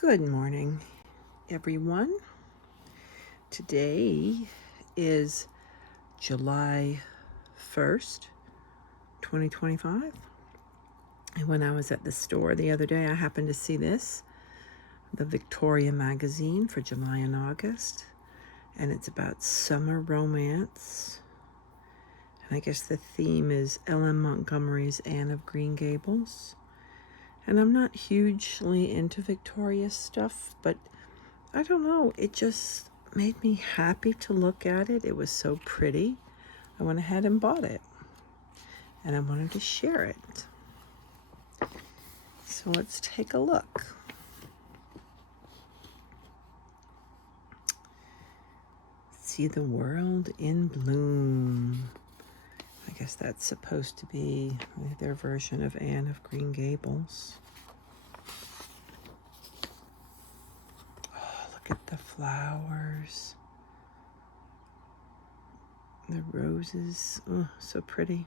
Good morning, everyone. Today is July 1st, 2025. And when I was at the store the other day, I happened to see this, the Victoria magazine for July and August. And it's about summer romance. And I guess the theme is Ellen Montgomery's Anne of Green Gables. And I'm not hugely into Victoria stuff, but I don't know, it just made me happy to look at it. It was so pretty. I went ahead and bought it, and I wanted to share it. So let's take a look. See the World in Bloom. I guess that's supposed to be their version of Anne of Green Gables. Oh, look at the flowers. The roses, oh, so pretty.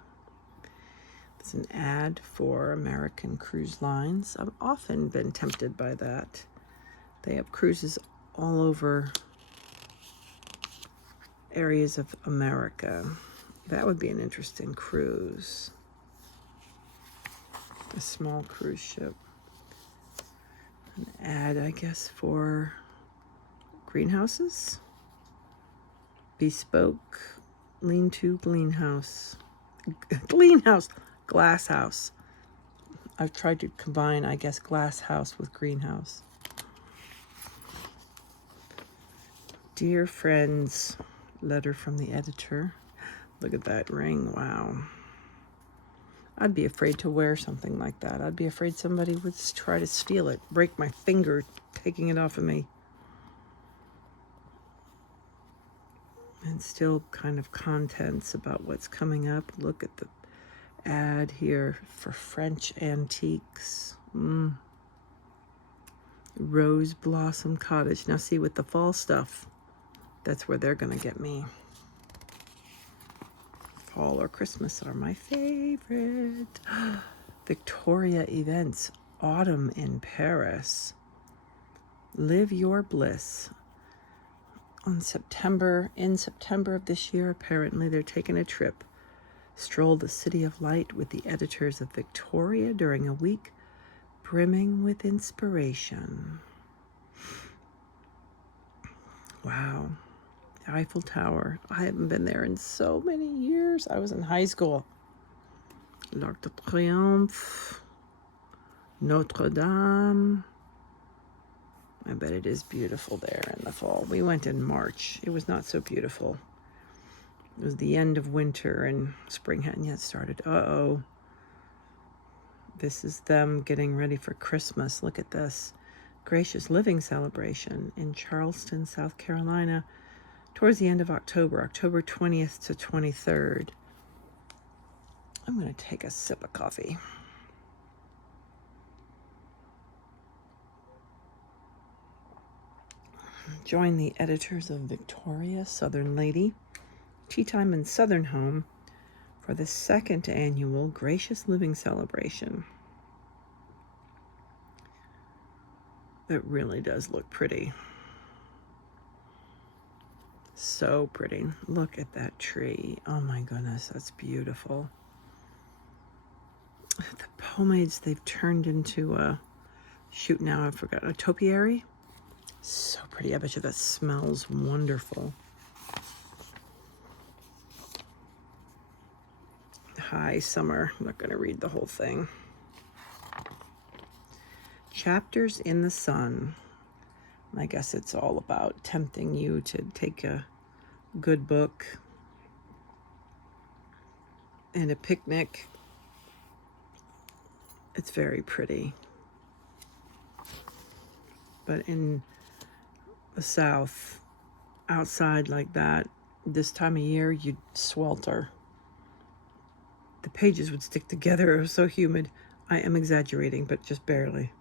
It's an ad for American Cruise Lines. I've often been tempted by that. They have cruises all over areas of America. That would be an interesting cruise. A small cruise ship. An ad, I guess, for greenhouses. Bespoke lean-to greenhouse. Glass house. I've tried to combine, I guess, glass house with greenhouse. Dear friends, letter from the editor. Look at that ring, wow. I'd be afraid to wear something like that. I'd be afraid somebody would try to steal it, break my finger taking it off of me. And still kind of contents about what's coming up. Look at the ad here for French antiques. Rose Blossom Cottage. Now see, with the fall stuff, that's where they're gonna get me. Fall or Christmas are my favorite. Victoria Events, Autumn in Paris. Live your bliss. In September of this year, apparently they're taking a trip. Stroll the City of Light with the editors of Victoria during a week brimming with inspiration. Wow. Eiffel Tower. I haven't been there in so many years. I was in high school. L'Arc de Triomphe. Notre Dame. I bet it is beautiful there in the fall. We went in March. It was not so beautiful. It was the end of winter and spring hadn't yet started. Uh-oh. This is them getting ready for Christmas. Look at this. Gracious Living Celebration in Charleston, South Carolina, towards the end of October 20th to 23rd. I'm going to take a sip of coffee. Join the editors of Victoria, Southern Lady, Tea Time in Southern Home for the second annual Gracious Living Celebration. It really does look pretty. So pretty. Look at that tree. Oh my goodness, that's beautiful. The pomades they've turned into a, shoot now I forgot, a topiary. So pretty. I bet you that smells wonderful. Hi, summer. I'm not going to read the whole thing. Chapters in the Sun. I guess it's all about tempting you to take a good book and a picnic. It's very pretty. But in the South, outside like that, this time of year, you'd swelter. The pages would stick together. It was so humid. I am exaggerating, but just barely.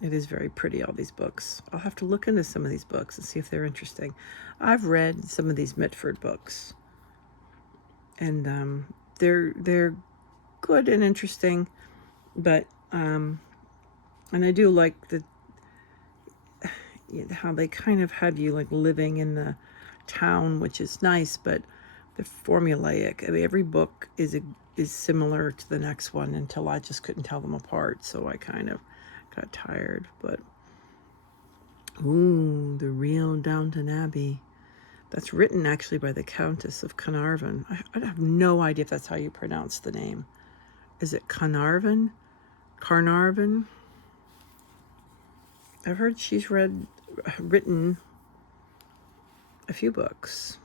It is very pretty, all these books. I'll have to look into some of these books and see if they're interesting. I've read some of these Mitford books, and they're good and interesting, but and I do like how they kind of have you like living in the town, which is nice, but they're formulaic. I mean, every book is similar to the next one until I just couldn't tell them apart, so I kind of got tired. But ooh, the real Downton Abbey. That's written actually by the Countess of Carnarvon. I have no idea if that's how you pronounce the name. Is it Carnarvon? Carnarvon? I've heard she's written a few books.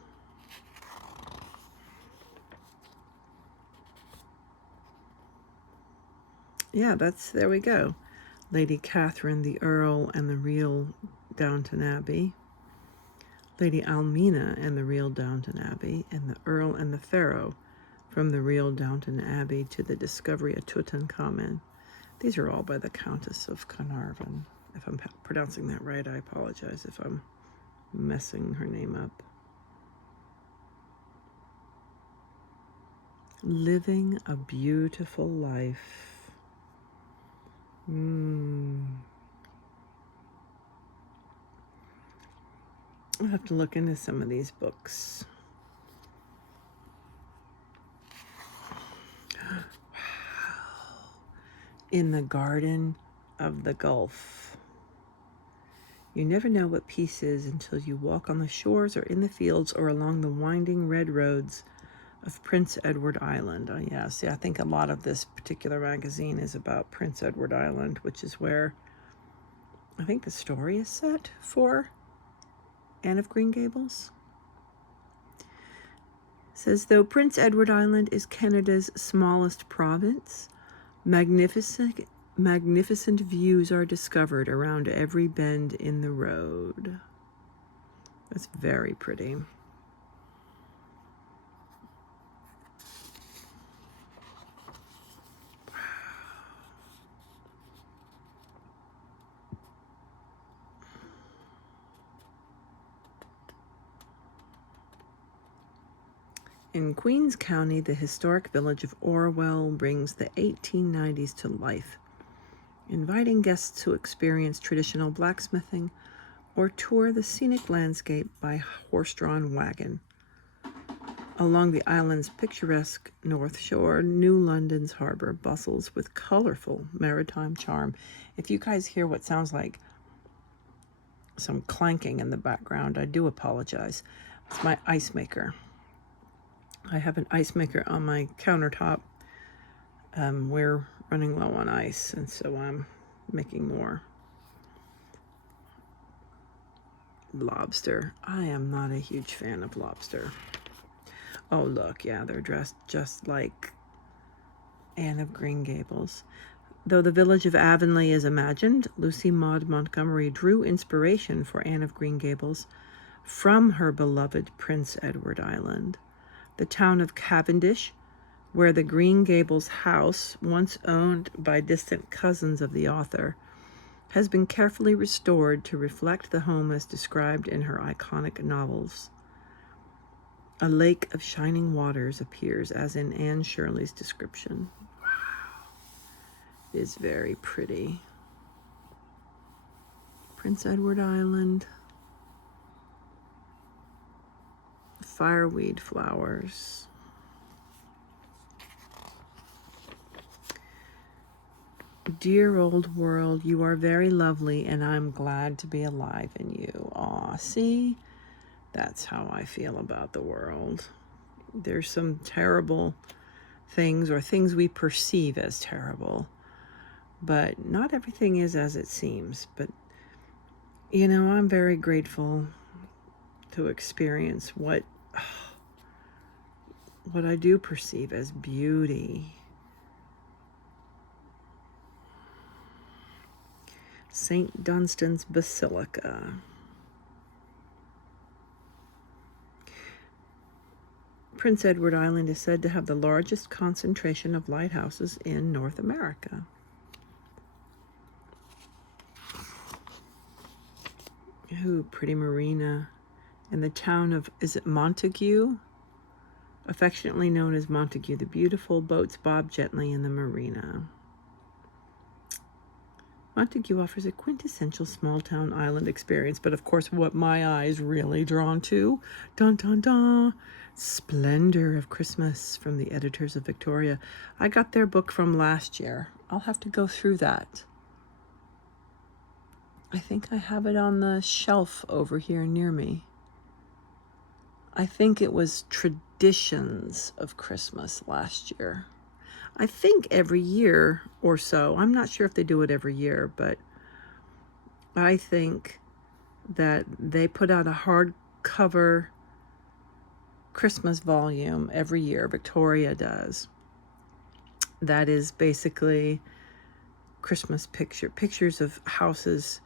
Yeah, there we go. Lady Catherine, the Earl, and the real Downton Abbey. Lady Almina and the real Downton Abbey, and the Earl and the Pharaoh, from the real Downton Abbey to the discovery of Tutankhamun. These are all by the Countess of Carnarvon. If I'm pronouncing that right, I apologize if I'm messing her name up. Living a Beautiful Life. I'll have to look into some of these books. Wow. In the Garden of the Gulf. You never know what peace is until you walk on the shores or in the fields or along the winding red roads of Prince Edward Island. Oh, yeah, see, I think a lot of this particular magazine is about Prince Edward Island, which is where I think the story is set for Anne of Green Gables. It says, though Prince Edward Island is Canada's smallest province, magnificent views are discovered around every bend in the road. That's very pretty. In Queens County, the historic village of Orwell brings the 1890s to life, inviting guests to experience traditional blacksmithing or tour the scenic landscape by horse-drawn wagon. Along the island's picturesque North Shore, New London's harbor bustles with colorful maritime charm. If you guys hear what sounds like some clanking in the background, I do apologize. It's my ice maker. I have an ice maker on my countertop. We're running low on ice, and so I'm making more. Lobster. I am not a huge fan of lobster. Oh, look, yeah, they're dressed just like Anne of Green Gables. Though the village of Avonlea is imagined, Lucy Maud Montgomery drew inspiration for Anne of Green Gables from her beloved Prince Edward Island. The town of Cavendish, where the Green Gables house, once owned by distant cousins of the author, has been carefully restored to reflect the home as described in her iconic novels. A lake of shining waters appears as in Anne Shirley's description. Wow. It is very pretty. Prince Edward Island. Fireweed flowers. Dear old world, you are very lovely, and I'm glad to be alive in you. Aw, see? That's how I feel about the world. There's some terrible things, or things we perceive as terrible, but not everything is as it seems. But, you know, I'm very grateful to experience what I do perceive as beauty. St. Dunstan's Basilica. Prince Edward Island is said to have the largest concentration of lighthouses in North America. Ooh, pretty marina. In the town of, is it Montague? Affectionately known as Montague the Beautiful, boats bob gently in the marina. Montague offers a quintessential small-town island experience, but of course what my eye is really drawn to, dun dun dun, Splendor of Christmas from the editors of Victoria. I got their book from last year. I'll have to go through that. I think I have it on the shelf over here near me. I think it was Traditions of Christmas last year. I think every year or so, I'm not sure if they do it every year, but I think that they put out a hardcover Christmas volume every year. Victoria does. That is basically Christmas pictures of houses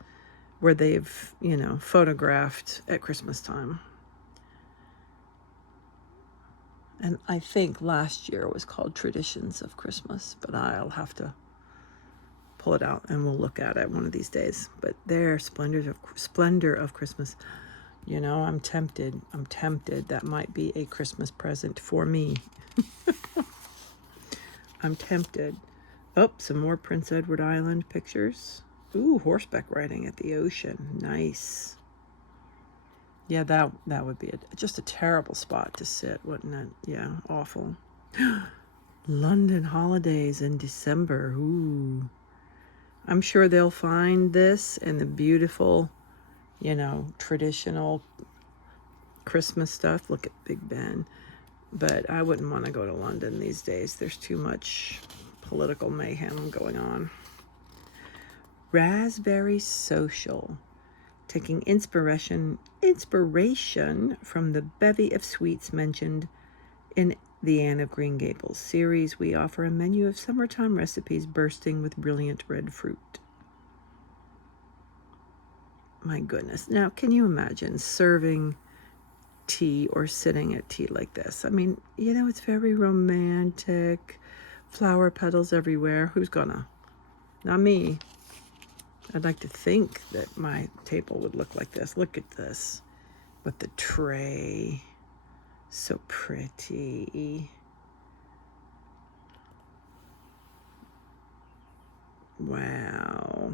where they've, photographed at Christmas time. And I think last year was called Traditions of Christmas, but I'll have to pull it out and we'll look at it one of these days. But there, Splendor of Christmas. I'm tempted. That might be a Christmas present for me. I'm tempted. Oh, some more Prince Edward Island pictures. Ooh, horseback riding at the ocean. Nice. Yeah, that would be just a terrible spot to sit, wouldn't it? Yeah, awful. London holidays in December. Ooh. I'm sure they'll find this and the beautiful, traditional Christmas stuff. Look at Big Ben. But I wouldn't want to go to London these days. There's too much political mayhem going on. Raspberry Social. Taking inspiration from the bevy of sweets mentioned in the Anne of Green Gables series, we offer a menu of summertime recipes bursting with brilliant red fruit. My goodness. Now, can you imagine serving tea or sitting at tea like this? I mean, it's very romantic. Flower petals everywhere. Who's gonna? Not me. I'd like to think that my table would look like this. Look at this with the tray. So pretty. Wow.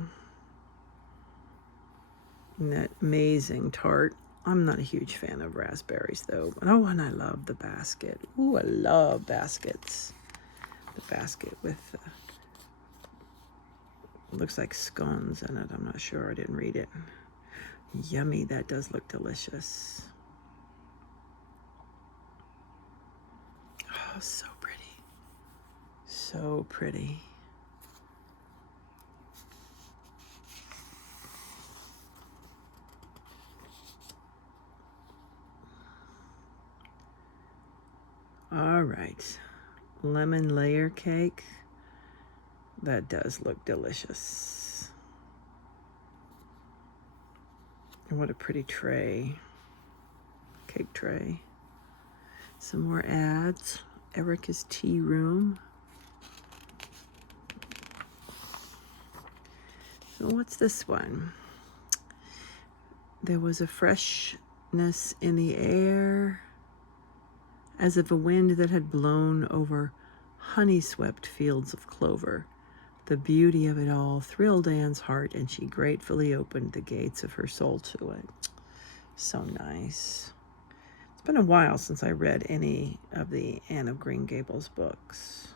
Isn't that amazing tart? I'm not a huge fan of raspberries though. Oh, and I love the basket. Ooh, I love baskets. The basket with looks like scones in it. I'm not sure. I didn't read it. Yummy. That does look delicious. Oh, so pretty. So pretty. All right. Lemon layer cake. That does look delicious. And what a pretty tray. Cake tray. Some more ads. Erica's Tea Room. So what's this one? There was a freshness in the air, as of a wind that had blown over honey-swept fields of clover. The beauty of it all thrilled Anne's heart, and she gratefully opened the gates of her soul to it. So nice. It's been a while since I read any of the Anne of Green Gables books.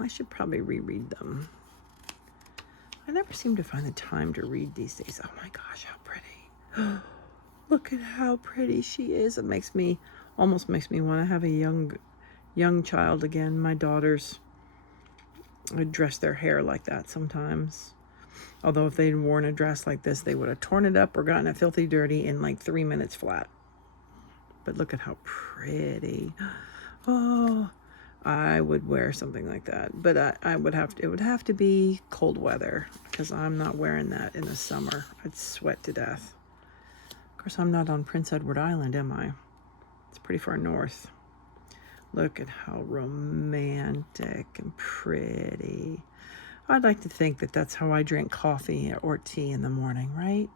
I should probably reread them. I never seem to find the time to read these days. Oh my gosh, how pretty. Look at how pretty she is. It almost makes me want to have a young child again. My daughters would dress their hair like that sometimes. Although if they'd worn a dress like this, they would have torn it up or gotten it filthy dirty in like 3 minutes flat. But look at how pretty. Oh, I would wear something like that. But it would have to be cold weather, because I'm not wearing that in the summer. I'd sweat to death. Of course, I'm not on Prince Edward Island, am I? It's pretty far north. Look at how romantic and pretty. I'd like to think that that's how I drink coffee or tea in the morning, right?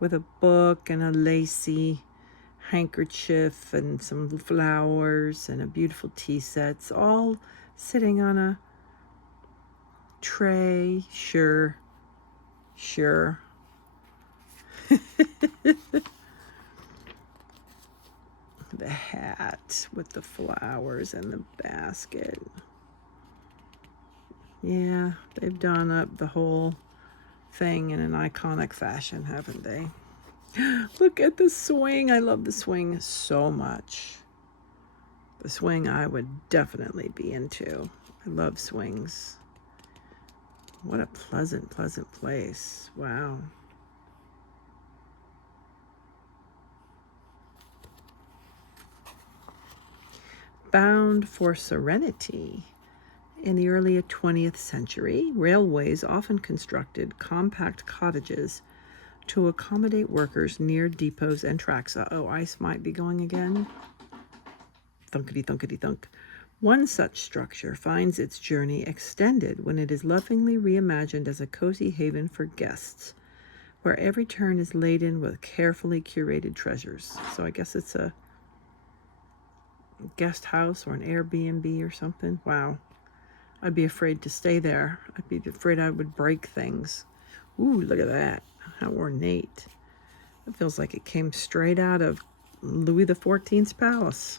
With a book and a lacy handkerchief and some flowers and a beautiful tea set, all sitting on Tray, sure. Sure. The hat with the flowers and the basket. Yeah, they've done up the whole thing in an iconic fashion, haven't they? Look at the swing. I love the swing so much. The swing I would definitely be into. I love swings. What a pleasant, pleasant place. Wow. Bound for serenity. In the early 20th century, railways often constructed compact cottages to accommodate workers near depots and tracks. Uh-oh, ice might be going again. Thunkety, thunkety, thunk. One such structure finds its journey extended when it is lovingly reimagined as a cozy haven for guests, where every turn is laden with carefully curated treasures. So I guess it's a guest house or an Airbnb or something. Wow. I'd be afraid to stay there. I'd be afraid I would break things. Ooh, look at that. How ornate. It feels like it came straight out of Louis XIV's palace.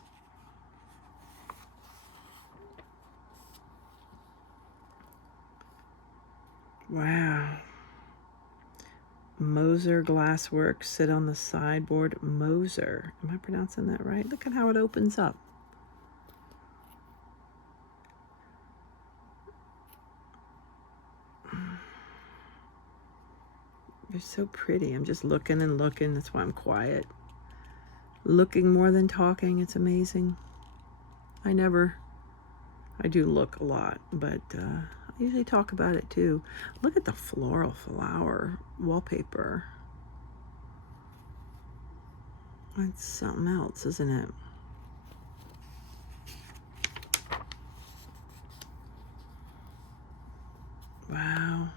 Wow. Moser glasswork sit on the sideboard. Moser. Am I pronouncing that right? Look at how it opens up. They're so pretty. I'm just looking and looking. That's why I'm quiet. Looking more than talking. It's amazing. I do look a lot, but I usually talk about it too. Look at the floral flower wallpaper. That's something else, isn't it? Wow.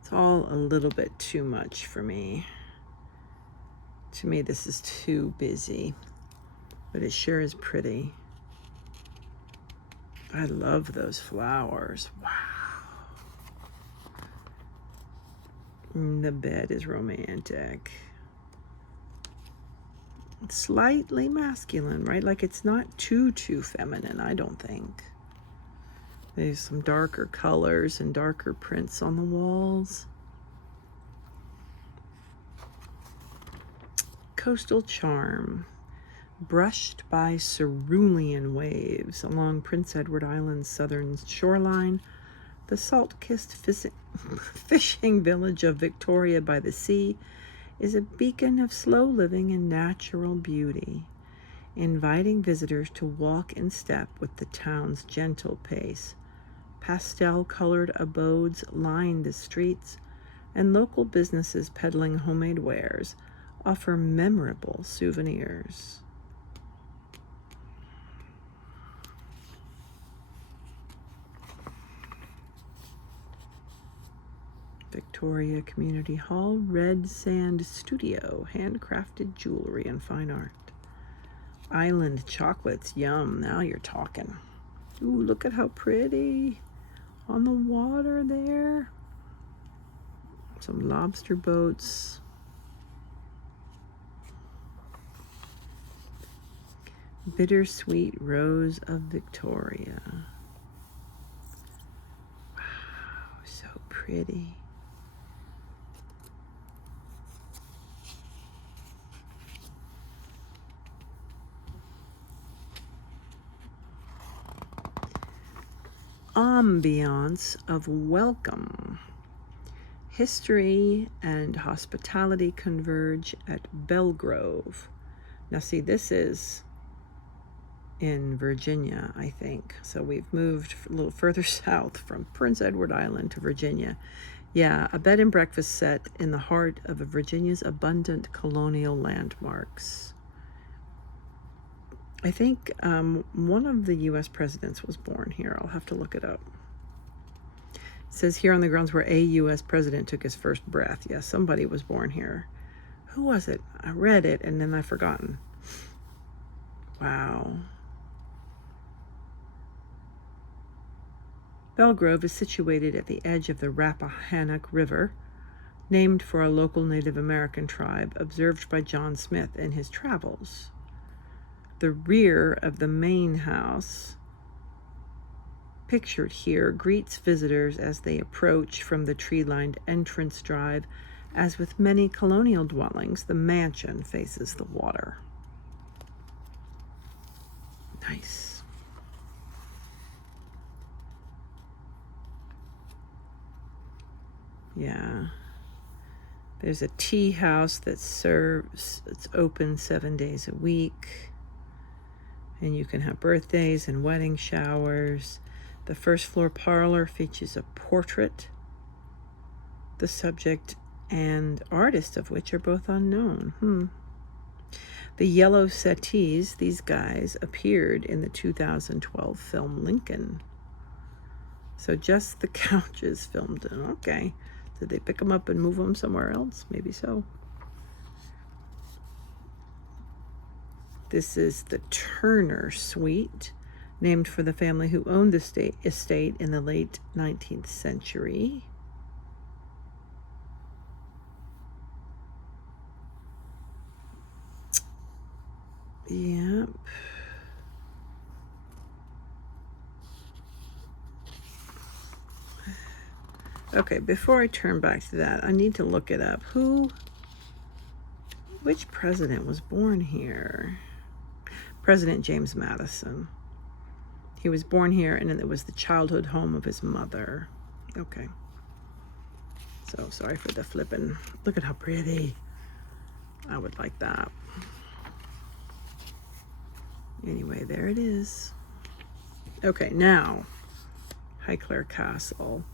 It's all a little bit too much for me. To me, this is too busy, but it sure is pretty. I love those flowers. Wow. The bed is romantic. It's slightly masculine, right? Like it's not too feminine, I don't think. There's some darker colors and darker prints on the walls. Coastal charm. Brushed by cerulean waves along Prince Edward Island's southern shoreline, the salt-kissed fishing village of Victoria by the Sea is a beacon of slow living and natural beauty, inviting visitors to walk in step with the town's gentle pace. Pastel-colored abodes line the streets, and local businesses peddling homemade wares offer memorable souvenirs. Victoria Community Hall, Red Sand Studio, handcrafted jewelry and fine art. Island chocolates, yum, now you're talking. Ooh, look at how pretty. On the water there. Some lobster boats. Bittersweet Rose of Victoria. Wow, so pretty. Ambiance of welcome. History and hospitality converge at Belgrove. Now see, this is in Virginia, I think. So we've moved a little further south from Prince Edward Island to Virginia. Yeah, a bed and breakfast set in the heart of Virginia's abundant colonial landmarks. I think one of the U.S. presidents was born here. I'll have to look it up. It says here on the grounds where a U.S. president took his first breath. Yes, somebody was born here. Who was it? I read it and then I've forgotten. Wow. Belgrove is situated at the edge of the Rappahannock River, named for a local Native American tribe observed by John Smith in his travels. The rear of the main house, pictured here, greets visitors as they approach from the tree-lined entrance drive. As with many colonial dwellings, the mansion faces the water. Nice. Yeah. There's a tea house that serves, it's open 7 days a week. And you can have birthdays and wedding showers. The first floor parlor features a portrait, the subject and artist of which are both unknown. The yellow settees, these guys, appeared in the 2012 film Lincoln. So just the couches filmed in. Okay. Did they pick them up and move them somewhere else? Maybe so. This is the Turner Suite, named for the family who owned the estate in the late 19th century. Yep. Okay, before I turn back to that, I need to look it up. Which president was born here? President James Madison. He was born here, and it was the childhood home of his mother. Okay. So, sorry for the flipping. Look at how pretty. I would like that. Anyway, there it is. Okay, now, Highclere Castle.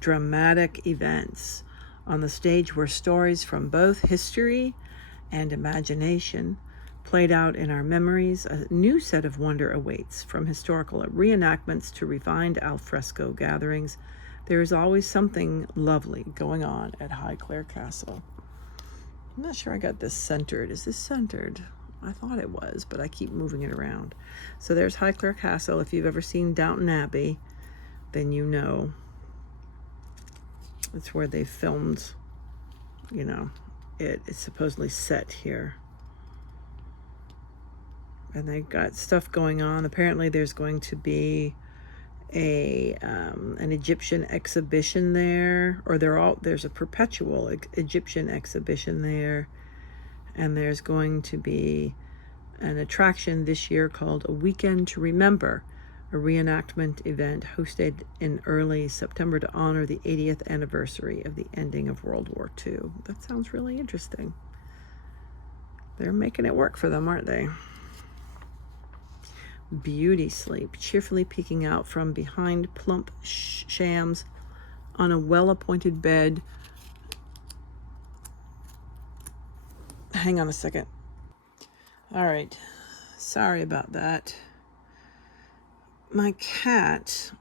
Dramatic events. On the stage were stories from both history and imagination played out in our memories. A new set of wonder awaits. From historical reenactments to refined alfresco gatherings, there is always something lovely going on at Highclere Castle. I'm not sure I got this centered. Is this centered? I thought it was, but I keep moving it around. So there's Highclere Castle. If you've ever seen Downton Abbey, then you know it's where they filmed, you know, it's supposedly set here. And they got stuff going on. Apparently there's going to be an Egyptian exhibition there, or there's a perpetual Egyptian exhibition there. And there's going to be an attraction this year called A Weekend to Remember, a reenactment event hosted in early September to honor the 80th anniversary of the ending of World War II. That sounds really interesting. They're making it work for them, aren't they? Beauty sleep, cheerfully peeking out from behind plump shams on a well-appointed bed. Hang on a second. All right. Sorry about that. My cat,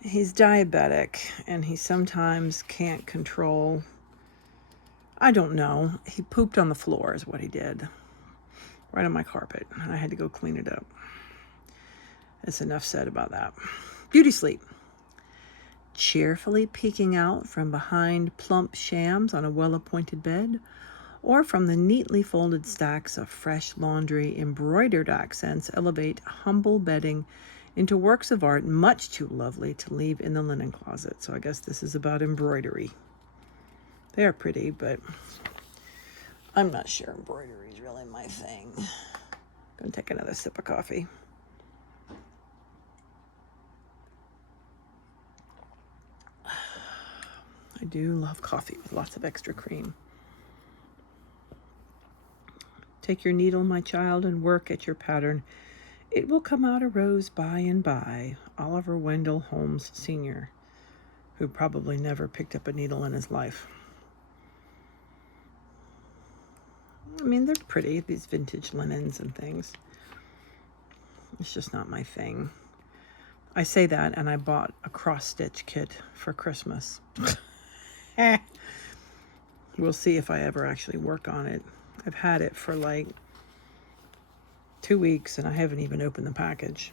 he's diabetic, and he sometimes can't control, I don't know. He pooped on the floor is what he did. Right on my carpet, and I had to go clean it up. That's enough said about that. Beauty sleep. Cheerfully peeking out from behind plump shams on a well-appointed bed, or from the neatly folded stacks of fresh laundry, embroidered accents elevate humble bedding into works of art much too lovely to leave in the linen closet. So I guess this is about embroidery. They're pretty, but I'm not sure embroidery is really my thing. Gonna take another sip of coffee. I do love coffee with lots of extra cream. Take your needle, my child, and work at your pattern. It will come out a rose by and by. Oliver Wendell Holmes Sr., who probably never picked up a needle in his life. I mean, they're pretty, these vintage linens and things. It's just not my thing. I say that, and I bought a cross-stitch kit for Christmas. We'll see if I ever actually work on it. I've had it for like 2 weeks, and I haven't even opened the package.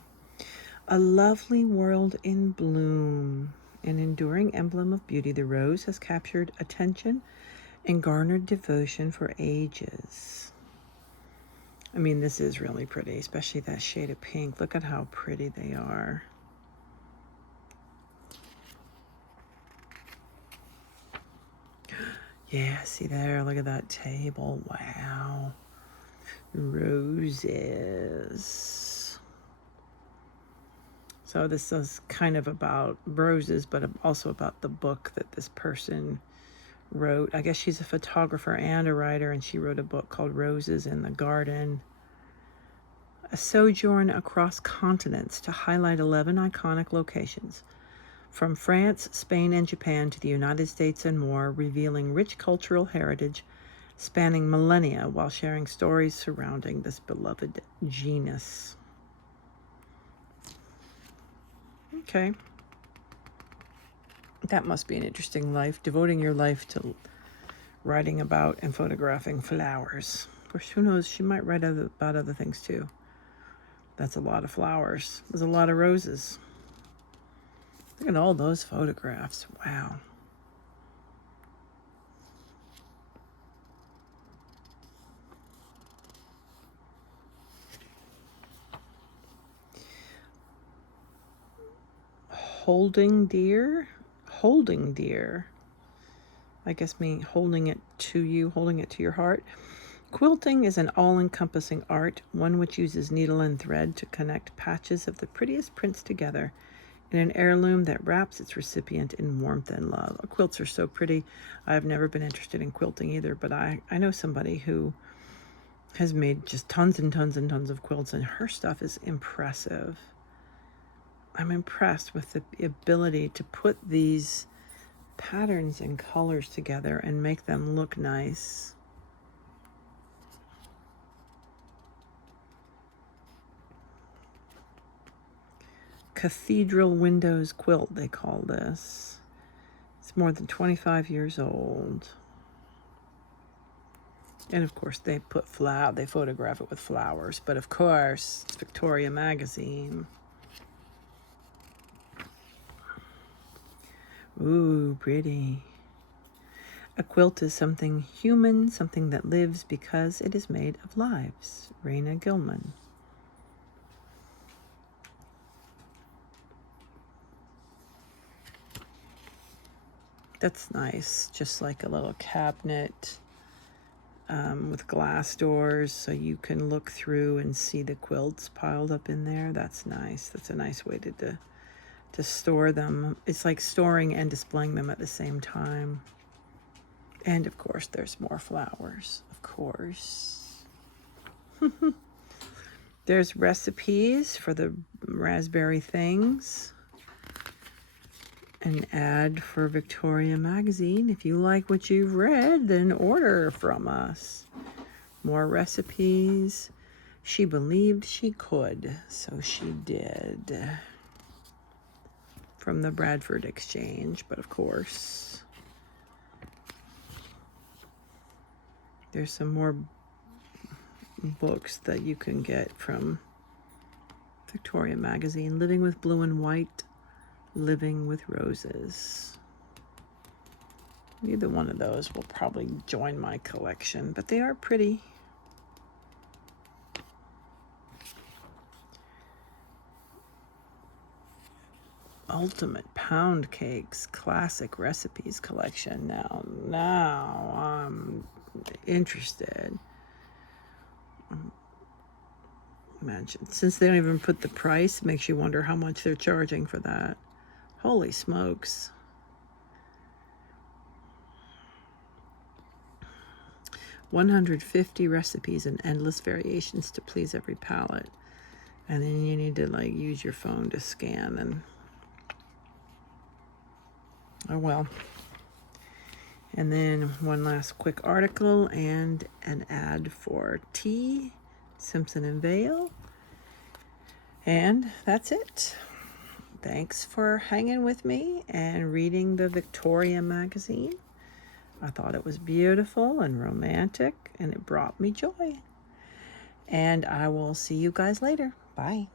A lovely world in bloom. An enduring emblem of beauty, the rose has captured attention and garnered devotion for ages. I mean, this is really pretty, especially that shade of pink. Look at how pretty they are. Yeah, see there, look at that table. Wow. Roses. So this is kind of about roses, but also about the book that this person wrote. I guess she's a photographer and a writer, and she wrote a book called Roses in the Garden. A sojourn across continents to highlight 11 iconic locations, from France, Spain, and Japan to the United States and more, revealing rich cultural heritage spanning millennia while sharing stories surrounding this beloved genus. Okay. That must be an interesting life, devoting your life to writing about and photographing flowers. Of course, who knows, she might write about other things too. That's a lot of flowers. There's a lot of roses. Look at all those photographs. Wow. Holding dear. Holding dear. I guess mean holding it to you, holding it to your heart. Quilting is an all-encompassing art, one which uses needle and thread to connect patches of the prettiest prints together in an heirloom that wraps its recipient in warmth and love. Quilts are so pretty. I've never been interested in quilting either, but I know somebody who has made just tons and tons and tons of quilts, and her stuff is impressive. I'm impressed with the ability to put these patterns and colors together and make them look nice. Cathedral windows quilt, they call this. It's more than 25 years old. And of course they photograph it with flowers, but of course it's Victoria magazine. Ooh, pretty. A quilt is something human, something that lives because it is made of lives. Raina Gilman. That's nice, just like a little cabinet with glass doors so you can look through and see the quilts piled up in there. That's nice. That's a nice way to store them. It's like storing and displaying them at the same time. And of course, there's more flowers, of course. There's recipes for the raspberry things. An ad for Victoria magazine. If you like what you've read, then order from us. More recipes. She believed she could, so she did. From the Bradford Exchange, but of course. There's some more books that you can get from Victoria magazine. Living with Blue and White. Living with Roses. Either one of those will probably join my collection, but they are pretty. Ultimate Pound Cakes Classic Recipes Collection. Now I'm interested. Imagine, since they don't even put the price, makes you wonder how much they're charging for that. Holy smokes. $150 recipes and endless variations to please every palate. And then you need to like use your phone to scan and oh well. And then one last quick article and an ad for tea, Simpson and Vale. And that's it. Thanks for hanging with me and reading the Victoria magazine. I thought it was beautiful and romantic, and it brought me joy. And I will see you guys later. Bye.